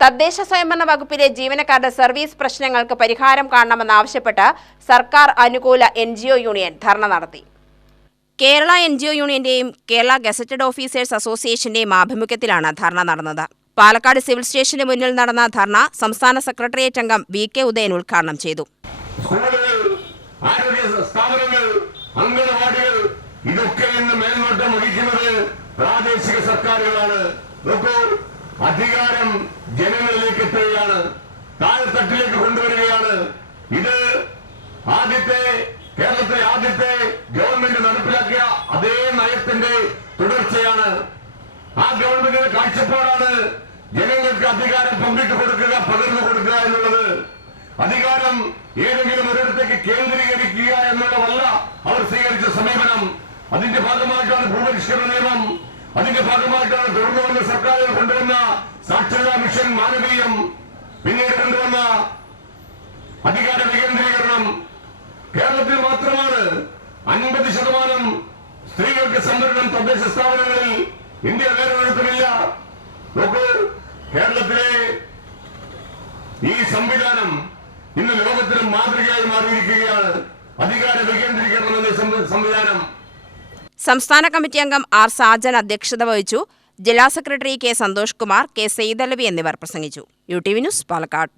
തദ്ദേശ സ്വയംഭരണ വകുപ്പിലെ ജീവനക്കാരുടെ സർവീസ് പ്രശ്നങ്ങൾക്ക് പരിഹാരം കാണണമെന്നാവശ്യപ്പെട്ട് സർക്കാർ അനുകൂല എൻ യൂണിയൻ ധർണ നടത്തി. കേരള എൻ ജി ഒ യൂണിയന്റെയും കേരള ഗസറ്റഡ് ഓഫീസേഴ്സ് അസോസിയേഷന്റെയും ആഭിമുഖ്യത്തിലാണ് ധർണ നടന്നത്. പാലക്കാട് സിവിൽ സ്റ്റേഷന് മുന്നിൽ നടന്ന ധർണ സംസ്ഥാന സെക്രട്ടേറിയറ്റ് അംഗം വി കെ ഉദയൻ ഉദ്ഘാടനം ചെയ്തു. ഇതൊക്കെ ഇന്ന് മേൽനോട്ടം വഹിക്കുന്നത് പ്രാദേശിക സർക്കാരുകളാണ്. നോക്കൂ അധികാരം ജനങ്ങളിലേക്ക് എത്തുകയാണ് താഴെത്തട്ടിലേക്ക് കൊണ്ടുവരികയാണ്. ഇത് ആദ്യത്തെ കേരളത്തിലെ ആദ്യത്തെ ഗവൺമെന്റ് നടപ്പിലാക്കിയ അതേ നയത്തിന്റെ തുടർച്ചയാണ്. ആ ഗവൺമെന്റിന്റെ കാഴ്ചപ്പാടാണ് ജനങ്ങൾക്ക് അധികാരം പങ്കിട്ട് കൊടുക്കുക പകർന്നു കൊടുക്കുക എന്നുള്ളത്. അധികാരം ഏതെങ്കിലും ഒരിടത്തേക്ക് കേന്ദ്രീകരിക്കുക എന്നുള്ളതല്ല അവർ സ്വീകരിച്ച സമീപനം. അതിന്റെ ഭാഗമായിട്ടാണ് ഭൂപരിഷ്കരണ നിയമം. അതിന്റെ ഭാഗമായിട്ടാണ് തുടർന്നു വന്ന സർക്കാരുകൾ കൊണ്ടുവന്ന സാക്ഷരതാ മിഷൻ മാനവീയം. പിന്നീട് കൊണ്ടുവന്ന അധികാര വികേന്ദ്രീകരണം. കേരളത്തിൽ മാത്രമാണ് അൻപത് ശതമാനം സ്ത്രീകൾക്ക് സംവരണം തദ്ദേശ സ്ഥാപനങ്ങളിൽ ഇന്ത്യ വേറെ നോക്കൂ കേരളത്തിലെ ഈ സംവിധാനം ഇന്ന് ലോകത്തിന് മാതൃകയായി മാറിയിരിക്കുകയാണ്. അധികാര വികേന്ദ്രീകരണം എന്ന സംവി- സംവിധാനം. സംസ്ഥാന കമ്മിറ്റി അംഗം ആർ സാജൻ അധ്യക്ഷത വഹിച്ചു. ജില്ലാ secretary K Santhosh Kumar K Saithalavi എന്നിവർ പ്രസംഗിച്ചു. U T V news Palakkad.